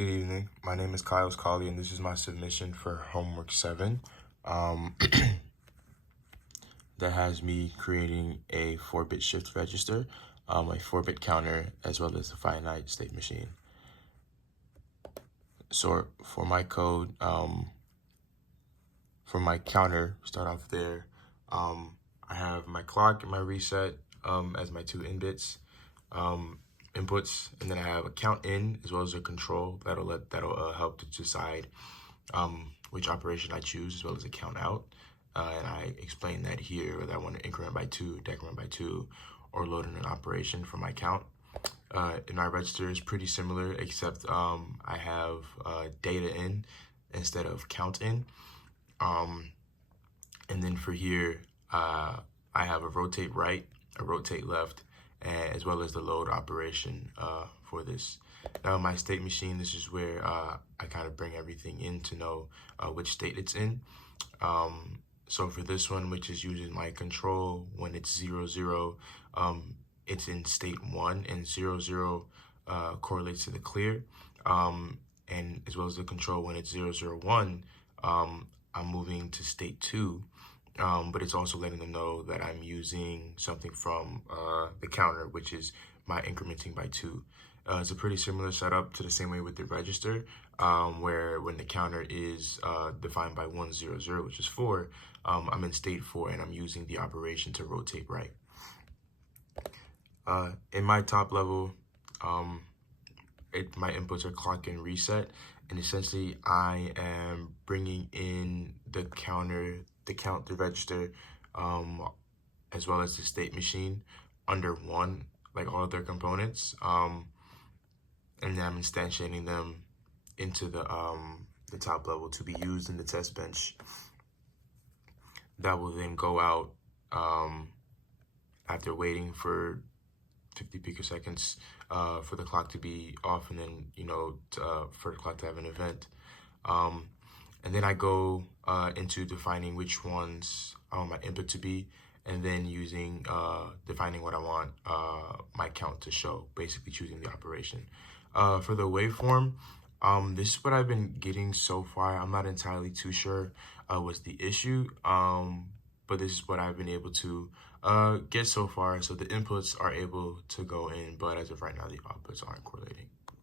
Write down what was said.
Good evening. My name is Kyle Scully, and this is my submission for homework 7. That has me creating a 4-bit shift register, a 4-bit counter, as well as a finite state machine. So for my code, for my counter, start off there. I have my clock and my reset as my 2 inputs, and then I have a count in as well as a control that'll help to decide which operation I choose, as well as a count out. And I explain that here, whether I want to increment by 2, decrement by 2, or load in an operation for my count. And my register is pretty similar, except I have data in instead of count in. And then for here, I have a rotate right, a rotate left, as well as the load operation for this. Now, my state machine, this is where I kind of bring everything in to know which state it's in. So for this one, which is using my control, when it's 0, 0, it's in state 1, and 0, 0 correlates to the clear. And as well as the control, when it's 0, 0, 1, I'm moving to state 2. But it's also letting them know that I'm using something from the counter, which is my incrementing by 2. It's a pretty similar setup to the same way with the register, where when the counter is defined by 1, 0, 0, which is 4, I'm in state 4 and I'm using the operation to rotate right. In my top level, my inputs are clock and reset, and essentially I am bringing in the counter, the register, as well as the state machine under one, like all of their components, and then I'm instantiating them into the top level to be used in the test bench. That will then go out after waiting for 50 picoseconds for the clock to be off, and then for the clock to have an event. And then I go into defining which ones I want my input to be, and then using defining what I want my count to show, basically choosing the operation. For the waveform, this is what I've been getting so far. I'm not entirely too sure what's the issue, but this is what I've been able to get so far. So the inputs are able to go in, but as of right now, the outputs aren't correlating.